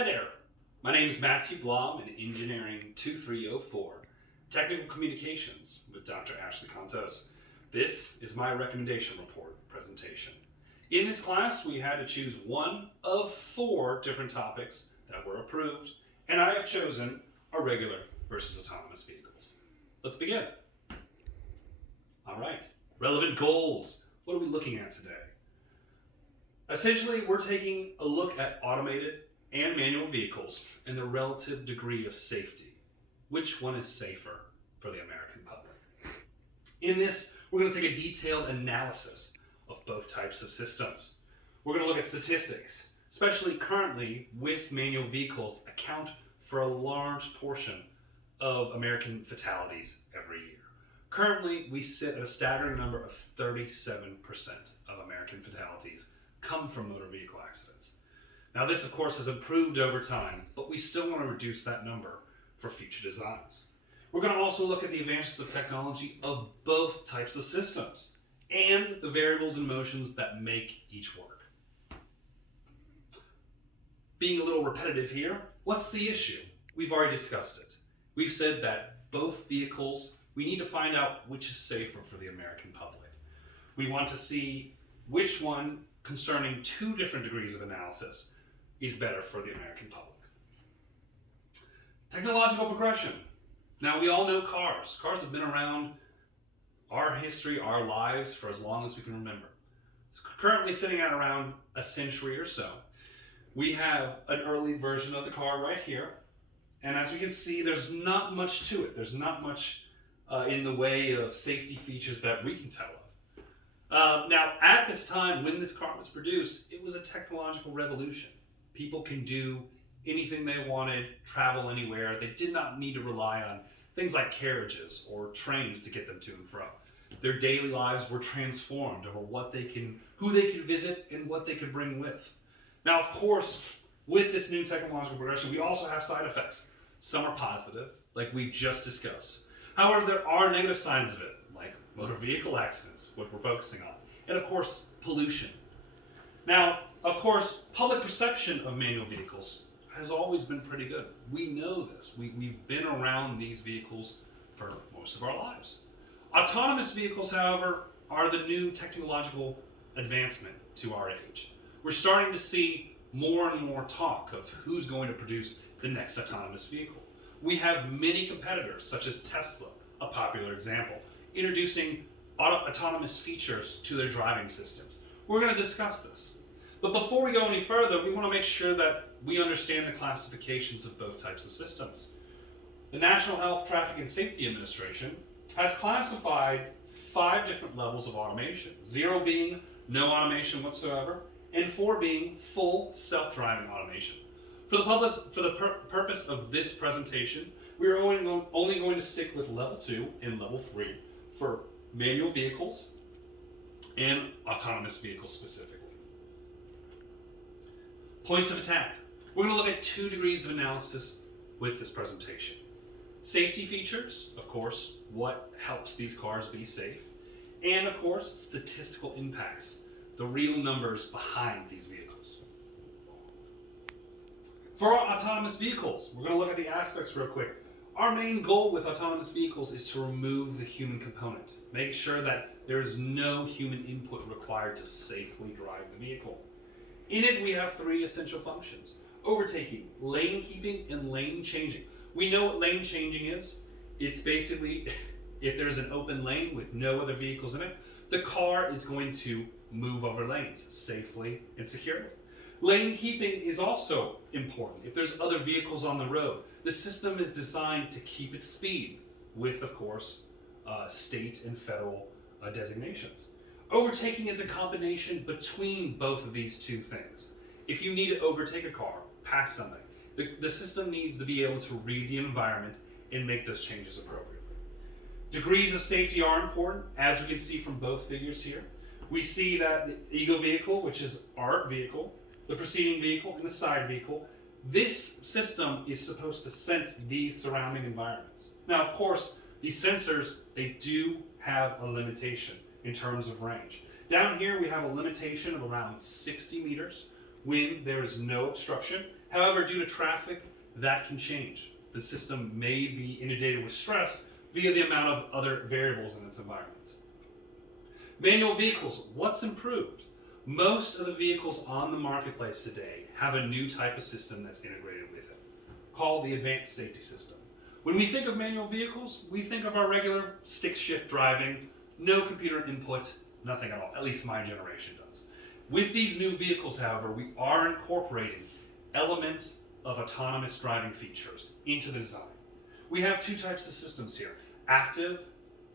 Hi there, my name is Matthew Blom in Engineering 2304, Technical Communications with Dr. Ashley Contos. This is my recommendation report presentation. In this class, we had to choose one of 4 different topics that were approved, and I have chosen irregular versus autonomous vehicles. Let's begin. All right, relevant goals. What are we looking at today? Essentially, we're taking a look at automated and manual vehicles and the relative degree of safety. Which one is safer for the American public? In this, we're going to take a detailed analysis of both types of systems. We're going to look at statistics, especially currently with manual vehicles account for a large portion of American fatalities every year. Currently, we sit at a staggering number of 37% of American fatalities come from motor vehicle accidents. Now this of course has improved over time, but we still want to reduce that number for future designs. We're going to also look at the advances of technology of both types of systems and the variables and motions that make each work. Being a little repetitive here, what's the issue? We've already discussed it. We've said that both vehicles, we need to find out which is safer for the American public. We want to see which one concerning 2 different degrees of analysis is better for the American public. Technological progression. Now we all know cars. Cars have been around our history, our lives for as long as we can remember. It's currently sitting at around a century or so. We have an early version of the car right here. And as we can see, there's not much to it. There's not much in the way of safety features that we can tell of. Now, at this time, when this car was produced, it was a technological revolution. People can do anything they wanted, travel anywhere. They did not need to rely on things like carriages or trains to get them to and fro. Their daily lives were transformed over who they could visit and what they could bring with. Now, of course, with this new technological progression, we also have side effects. Some are positive, like we just discussed. However, there are negative signs of it, like motor vehicle accidents, what we're focusing on, and of course, pollution. Now, of course, public perception of manual vehicles has always been pretty good. We know this. We've been around these vehicles for most of our lives. Autonomous vehicles, however, are the new technological advancement to our age. We're starting to see more and more talk of who's going to produce the next autonomous vehicle. We have many competitors, such as Tesla, a popular example, introducing autonomous features to their driving systems. We're going to discuss this. But before we go any further, we want to make sure that we understand the classifications of both types of systems. The National Health Traffic and Safety Administration has classified 5 different levels of automation, 0 being no automation whatsoever, and 4 being full self-driving automation. For the purpose of this presentation, we are only going to stick with level 2 and level 3 for manual vehicles and autonomous vehicles specifically. Points of attack. We're going to look at 2 degrees of analysis with this presentation. Safety features, of course, what helps these cars be safe, and of course, statistical impacts, the real numbers behind these vehicles. For our autonomous vehicles, we're going to look at the aspects real quick. Our main goal with autonomous vehicles is to remove the human component, make sure that there is no human input required to safely drive the vehicle. In it, we have 3 essential functions: overtaking, lane keeping, and lane changing. We know what lane changing is. It's basically, if there's an open lane with no other vehicles in it, the car is going to move over lanes safely and securely. Lane keeping is also important. If there's other vehicles on the road, the system is designed to keep its speed with, of course, state and federal designations. Overtaking is a combination between both of these 2 things. If you need to overtake a car, pass something, the system needs to be able to read the environment and make those changes appropriately. Degrees of safety are important, as we can see from both figures here. We see that the Eagle vehicle, which is our vehicle, the preceding vehicle, and the side vehicle, this system is supposed to sense these surrounding environments. Now, of course, these sensors, they do have a limitation in terms of range. Down here, we have a limitation of around 60 meters when there is no obstruction However, due to traffic, that can change. The system may be inundated with stress via the amount of other variables in its environment. Manual vehicles, what's improved? Most of the vehicles on the marketplace today have a new type of system that's integrated with it, called the advanced safety system. When we think of manual vehicles, we think of our regular stick shift driving, no computer input, nothing at all, at least my generation does. With these new vehicles, however, we are incorporating elements of autonomous driving features into the design. We have two types of systems here, active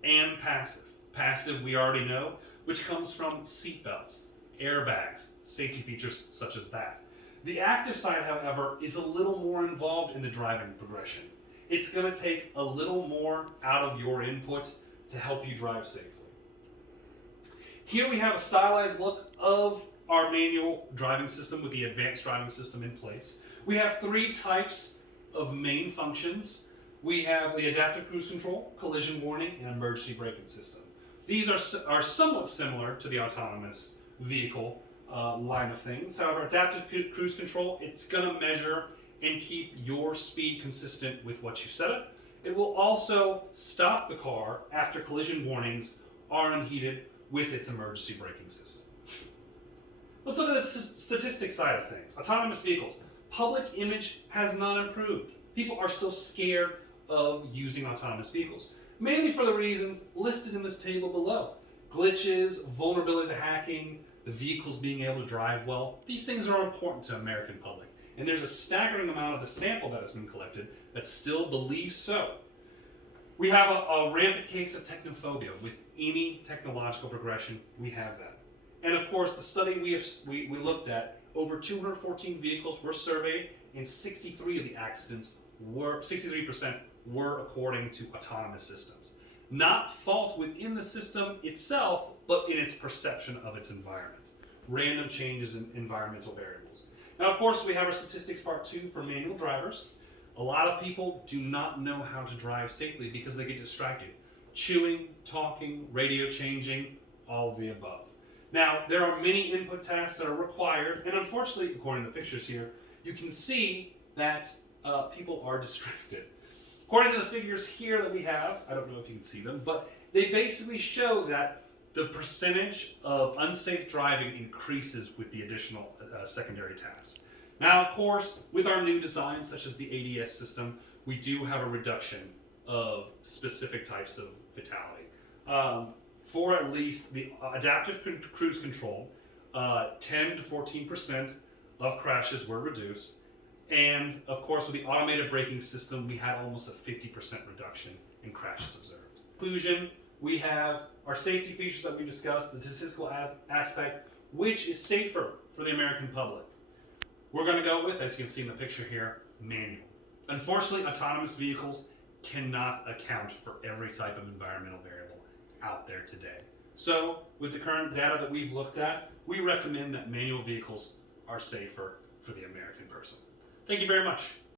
and passive. Passive, we already know, which comes from seatbelts, airbags, safety features such as that. The active side, however, is a little more involved in the driving progression. It's going to take a little more out of your input to help you drive safely. Here we have a stylized look of our manual driving system with the advanced driving system in place. We have three types of main functions. We have the adaptive cruise control, collision warning, and emergency braking system. These are somewhat similar to the autonomous vehicle line of things. However, adaptive cruise control, it's going to measure and keep your speed consistent with what you set it. It will also stop the car after collision warnings are unheeded with its emergency braking system. Let's look at the statistics side of things. Autonomous vehicles. Public image has not improved. People are still scared of using autonomous vehicles, mainly for the reasons listed in this table below. Glitches, vulnerability to hacking, the vehicles being able to drive well. These things are important to the American public. And there's a staggering amount of the sample that has been collected that still believes so. We have a rampant case of technophobia. With any technological progression, we have that. And of course, the study we looked at, over 214 vehicles were surveyed, and 63 of the accidents 63% were according to autonomous systems. Not fault within the system itself, but in its perception of its environment. Random changes in environmental variables. Now, of course, we have our statistics part 2 for manual drivers. A lot of people do not know how to drive safely because they get distracted. Chewing, talking, radio changing, all of the above. Now, there are many input tasks that are required, and unfortunately, according to the pictures here, you can see that people are distracted. According to the figures here that we have, I don't know if you can see them, but they basically show that the percentage of unsafe driving increases with the additional secondary tasks. Now, of course, with our new designs, such as the ADS system, we do have a reduction of specific types of fatality. For at least the adaptive cruise control, 10 to 14% of crashes were reduced. And of course, with the automated braking system, we had almost a 50% reduction in crashes observed. In conclusion, we have our safety features that we discussed, the statistical aspect, which is safer for the American public. We're going to go with, as you can see in the picture here, manual. Unfortunately, autonomous vehicles cannot account for every type of environmental variable out there today. So, with the current data that we've looked at, we recommend that manual vehicles are safer for the American person. Thank you very much.